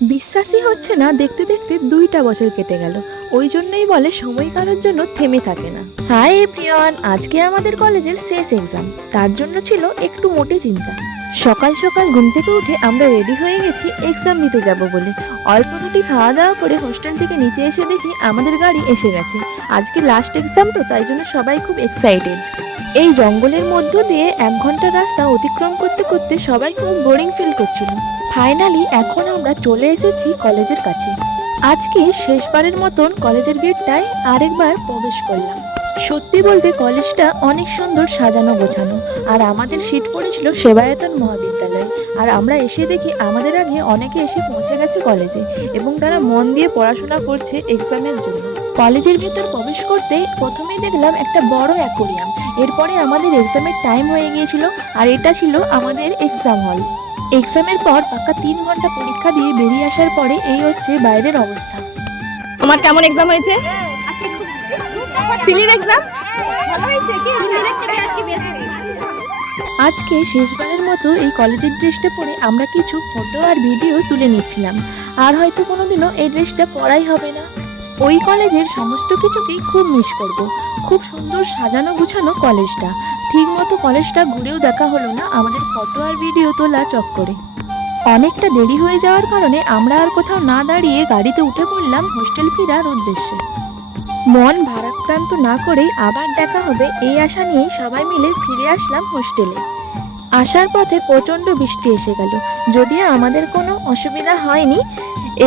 বিশ্বাসই হচ্ছে না, দেখতে দেখতে 2টা বছর কেটে গেল। ওই জন্যই বলে সময় কারোর জন্য থেমে থাকে না। হাই এভরিওয়ান, আজকে আমাদের কলেজের শেষ এক্সাম, তার জন্য ছিল একটু মোটে চিন্তা। সকাল সকাল ঘুম থেকে উঠে আমরা রেডি হয়ে গেছি এক্সাম দিতে যাব বলে। অল্প দুটি খাওয়া দাওয়া করে হোস্টেল থেকে নিচে এসে দেখি আমাদের গাড়ি এসে গেছে। আজকে লাস্ট এক্সাম তো, তাই জন্য সবাই খুব এক্সাইটেড। এই জঙ্গলের মধ্য দিয়ে 1 ঘন্টার রাস্তা অতিক্রম করতে করতে সবাই খুব বোরিং ফিল করছিল। ফাইনালি এখন আমরা চলে এসেছি কলেজের কাছে। আজকে শেষবারের মতন কলেজের গেটটায় আরেকবার প্রবেশ করলাম। সত্যি বলতে কলেজটা অনেক সুন্দর সাজানো গোছানো। আর আমাদের সিট পড়েছিল সেবায়তন মহাবিদ্যালয়। আর আমরা এসে দেখি আমাদের আগে অনেকে এসে পৌঁছে গেছে কলেজে, এবং তারা মন দিয়ে পড়াশোনা করছে এক্সামের জন্য। কলেজের ভিতর প্রবেশ করতেই প্রথমেই দেখলাম একটা বড় অ্যাকোরিয়াম। এরপরে আমাদের এক্সামের টাইম হয়ে গিয়েছিল, আর এটা ছিল আমাদের এক্সাম হল। এক্সামের পর পাক্কা 3 ঘন্টা পরীক্ষা দিয়ে বেরিয়ে আসার পরে এই হচ্ছে বাইরের অবস্থা। আমার কেমন এক্সাম হয়েছে? সিলির এক্সাম ভালো হয়েছে কি? আজকে শেষবারের মতো এই কলেজের ড্রেসটা পরে আমরা কিছু ফটো আর ভিডিও তুলে নিচ্ছিলাম। আর হয়তো কোনোদিনও এই ড্রেসটা পরাই হবে না। ওই কলেজের সমস্ত কিছুকেই খুব মিস করব। খুব সুন্দর সাজানো গুছানো কলেজটা। ঠিক মতো কলেজটা ঘুরেও দেখা হলো না আমাদের ফটো আর ভিডিও তোলা চক্করে। অনেকটা দেরি হয়ে যাওয়ার কারণে আমরা আর কোথাও না দাঁড়িয়ে গাড়িতে উঠে পড়লাম হোস্টেল ফেরার উদ্দেশ্যে। মন ভারাক্রান্ত না করেই আবার দেখা হবে এই আশা নিয়েই সবাই মিলে ফিরে আসলাম হোস্টেলে। আসার পথে প্রচণ্ড বৃষ্টি এসে গেল, যদিও আমাদের কোনো অসুবিধা হয়নি।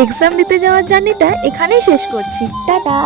এক্সাম দিতে যাওয়ার জার্নিটা এখানেই শেষ করছি। টাটা।